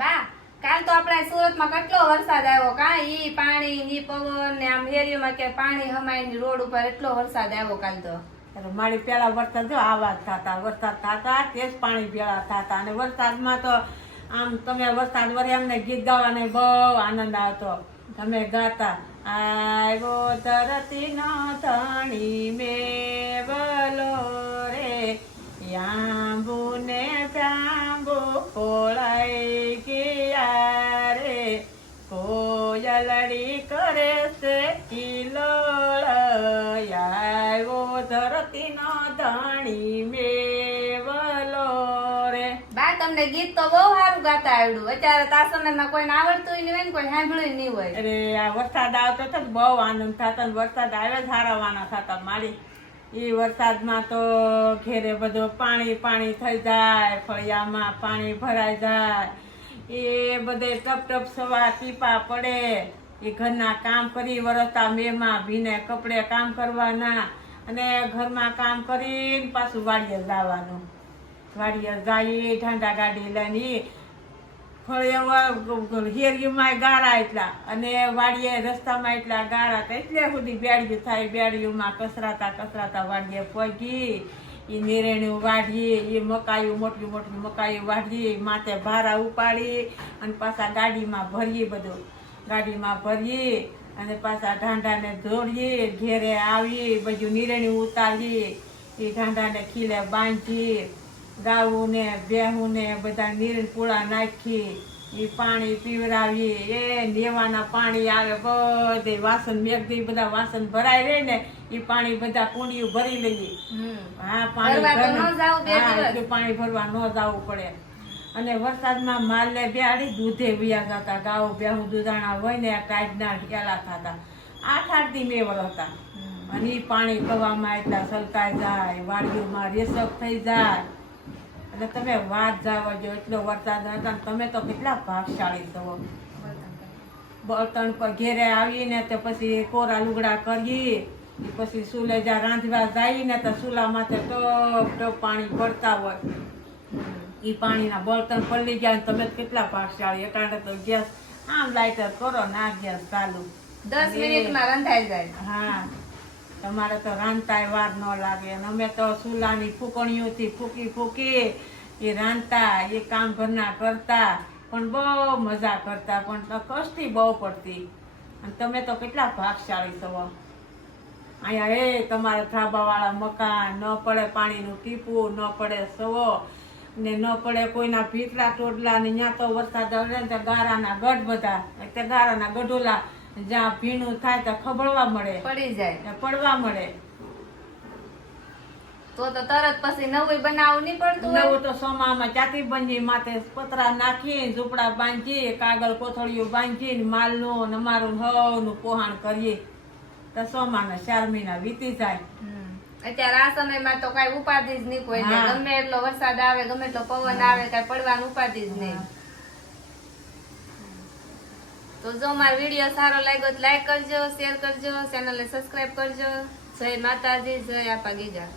બા કાલ તો આપણા સુરતમાં કેટલો વરસાદ આવ્યો કા ઈ પાણી ની પવન ને આમ હેરીમાં કે પાણી હમાઈને રોડ ઉપર એટલો વરસાદ આવ્યો કાલ તો મારી પેલા વરસાદ જો આવાજ થતા તે જ પાણી ભેળા થતા અને વરસાદમાં તો આમ તમે વરસાદ વરે અમને ગીત ગાવાનો બહુ આનંદ આવતો તમે ગાતા આવ્યો ધરતીનો ધણી મેવલો રે યાંબુ ને પ્યાંબુ કોળાઈ ગયા રે કોયલડી કરે છે કિલોળ આવ્યો ધરતીનો ધણી મેવલો રે. બા તમને ગીત તો બહુ સારું ગાતા આવડ્યું અત્યારે તો આ સમયમાં કોઈને આવડતું નહીં હોય ને કોઈ સાંભળ્યું નહીં હોય. અરે આ વરસાદ આવતો તો બહુ આનંદ થતો ને વરસાદ આવે હારાવાના થતા મારી એ વરસાદમાં તો ઘેરે બધું પાણી પાણી થઈ જાય ફળિયામાં પાણી ભરાઈ જાય એ બધે ટપ ટપ સવા ટીપા પડે એ ઘરના કામ કરી વરસતા મેમાં ભીને કપડે કામ કરવાના અને ઘરમાં કામ કરીને પાછું વાડીએ જવાનું વાડીએ જઈ ઠંડા ગાડી લઈને ફળિયા હેરિયુંમાં ગારા એટલા અને વાડીએ રસ્તામાં એટલા ગારા એટલે સુધી બેડિયું થાય બેડિયુંમાં કસરાતા વાડીએ પગી એ નિરેણું વાઢીએ એ મકાયું મોટી મોટી મકાયું વાઢીએ માથે ભારા ઉપાડી અને પાછા ગાડીમાં ભરીએ બધું ગાડીમાં ભરીએ અને પાછા ઢાંઢાને દોડીએ ઘેરે આવીએ બધું નિરેણું ઉતારીએ એ ઢાંઢાને ખીલે બાંધીએ ગાવું ને બેહું ને બધા નીરણ પૂળા નાખી એ પાણી પીવડાવીએ એ લેવાના પાણી આવે બધે વાસણ મેઘદી બધા વાસણ ભરાય રહે ને એ પાણી બધા કુંડિયું ભરી લઈએ. હા પાણી ભરવા ન જવું પડે અને વરસાદમાં માલને બેહાડી દૂધે વ્યા જતા ગાઉ બેહું દૂધાણા હોય ને ટાઈડના ઢેલા થતા 8 દી મેવર હતા અને એ પાણી પવામાં એટલા સલકાઈ જાય વાડીઓમાં રેસક થઈ જાય અને તમે વાત જવા જો એટલો વરસાદ હતા તમે તો કેટલા ભાગશાળી છો. બળતણ પર ઘેરે આવીને તો પછી કોરા લુગડા કરીએ પછી ચૂલે જ્યાં રાંધવા જઈએ ને તો ચૂલા માથે ટપ ટપ પાણી પડતા હોય એ પાણીના બળતણ પડી ગયા તમે કેટલા ભાગશાળી એટલે તો ગેસ આમ લાઈટર કરો ના ગેસ ચાલુ 10 મિનિટમાં રંધાઈ જાય. હા તમારે તો રાંધતાય વાર ન લાગે અને અમે તો ચૂલાની ફૂકણીઓથી ફૂકી એ રાંધતા એ કામ ઘરના કરતા પણ બહુ મજા કરતા પણ કષ્ટી બહુ પડતી અને તમે તો કેટલા ભાગશાળી છો. અહીંયા એ તમારે ધાબાવાળા મકાન ન પડે પાણીનું ટીપું ન પડે સવો ને ન પડે કોઈના ભીતરા ટોડલા ને ત્યાં તો વરસાદ આવે ને ગારાના ગઢ બધા એટલે ગારાના ગઢોલા જ્યાં ભીનું થાય તો ખબળવા મળે પડી જાય પડવા મળે તો તરત પછી નવું બનાવવું નહીં પડતું નવું તો સોમામાં ચાતી બંધી માથે પતરા નાખી ઝૂંપડા બાંધી કાગળ કોથળીઓ બાંધી માલનું અમારું હવનું પોહાણ કરીએ તો સોમાના 4 મહિના વીતી જાય. અત્યારે આ સમયમાં તો કઈ ઉપાધિ જ નહીં કોઈ ગમે એટલો વરસાદ આવે ગમે એટલો પવન આવે કઈ પડવાનું ઉપાધિ જ નહીં. તો જો મારો વિડીયો સારો લાગ્યો તો લાઈક કરજો શેર કરજો ચેનલને સબસ્ક્રાઇબ કરજો. જય માતાજી જય આપા ગીજા.